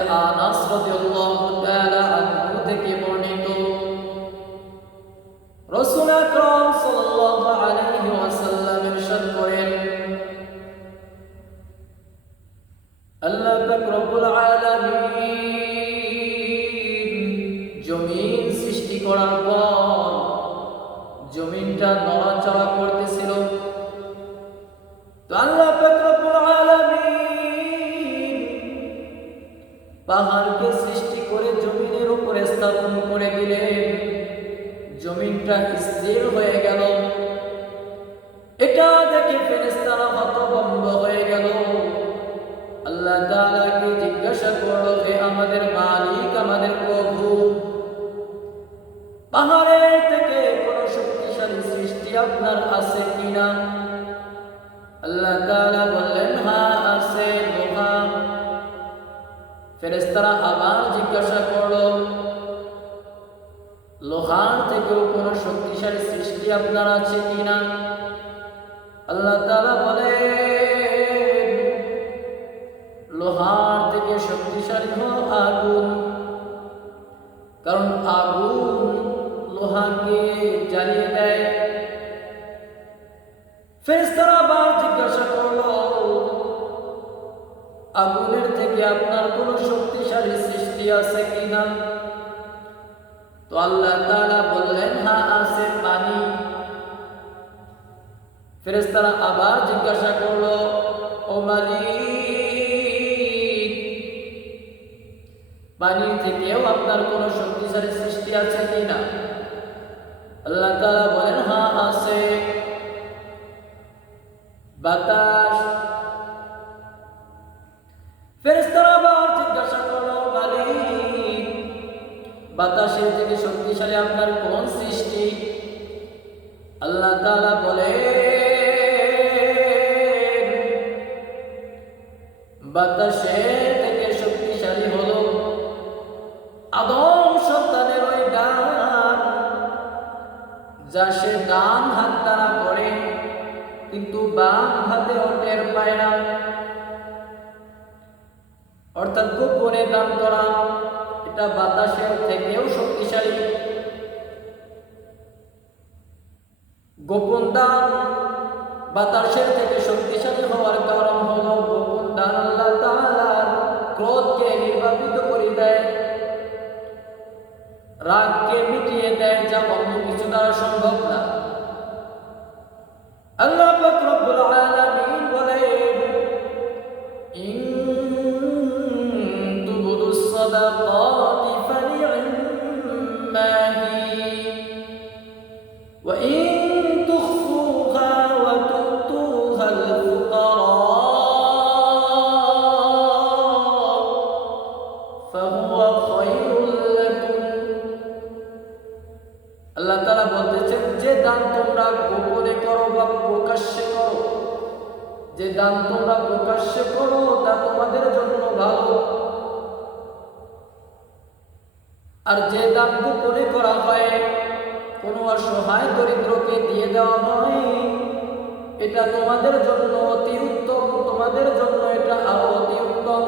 আনাস রাদিয়াল্লাহু তাআলা আনহু থেকে বর্ণিত রাসূল আকরাম সাল্লাল্লাহু আলাইহি ওয়াসাল্লাম ইরশাদ করেন, আল্লাহ পাক রব্বুল আলামিন জমিন সৃষ্টি করার পর জমিনটা নড়াচড়া করতেছিল। তো আল্লাহ পাক রব্বুল আলামিন পাহাড়কে সৃষ্টি করে জমিনের উপরে স্থাপন করে দিলেন। জমিনটা স্থির হয়ে গেল। এটা দেখে ফেরেশতারা হতভম্ব হয়ে গেল। আল্লাহ তাআলাকে জিজ্ঞাসা করলো, হে আমাদের মালিক, আমাদের প্রভু, পাহাড়ের থেকে কোন শক্তিশালী সৃষ্টি আপনার আছে কিনা? আল্লাহ তাআলা বললেন, হ্যাঁ আছে, লোহা। ফেরেশতারা আবার জিজ্ঞাসা করলো, লোহার থেকেও কোন শক্তিশালী সৃষ্টি আপনার আছে কিনা? আল্লাহ তাআলা বলেন, লোহার থেকে শক্তিশালী হলো আগুন, কারণ আগুন লোহাকে জ্বালিয়ে দেয়। ফেরেশতারা আবার জিজ্ঞাসা করলো, আগুনের থেকে আপনার কোন শক্তিশালী সৃষ্টি আছে কিনা? তো আল্লাহ তাআলা বললেন, হ্যাঁ আছে, পানি। ফেরেশতারা আবার জিজ্ঞাসা করলো, ও মালিক, পানির থেকেও আপনার কোন শক্তিশালী সৃষ্টি আছে কিনা? আল্লাহ তাআলা বলেন, হ্যাঁ আছে, বাতাস। ফেরেশতারা আবার জিজ্ঞাসা করলো, মালিক, বাতাসের থেকে শক্তিশালী আপনার কোন সৃষ্টি? আল্লাহ তাআলা বলেন, বাতাসের থেকে শক্তিশালী হলো আদম সন্তানের ওই গান, যা সে ডান হাত দ্বারা করে, কিন্তু বাম হাতে টের পায় না। অর্থাৎ গোপনে দান করা, এটা বাতাসের থেকেও শক্তিশালী। গোপন দান বাতাসের থেকে শক্তিশালী হওয়ার কারণ হলো, গোপন দান আল্লাহ তাআলার ক্রোধকে নির্বাপিত করে দেয়, রাগকে মিটিয়ে দেয়, যা অন্য কিছু দ্বারা সম্ভব না। আল্লাহ পাক রব্বুল আলামিন বলেন, ইন তুবদুস সাদাকাতি ফানি'ম্মা হি ওয়া ইন তুখফুহা ওয়া তু'তুহাল ফুকারা ফাহুয়া খায়রুল লাকুম। আল্লাহ তাআলা বলতেছেন, যে দান তোমরা গোপনে করো বা প্রকাশ্যে করো, যে দান তোমরা প্রকাশ্যে করো তা তোমাদের জন্য ভালো, আর যে দান গোপনে করা হয়, কোনো অসহায় দরিদ্রকে দিয়ে দেওয়া হয়, এটা তোমাদের জন্য অতি উত্তম, তোমাদের জন্য এটা আরো অতি উত্তম।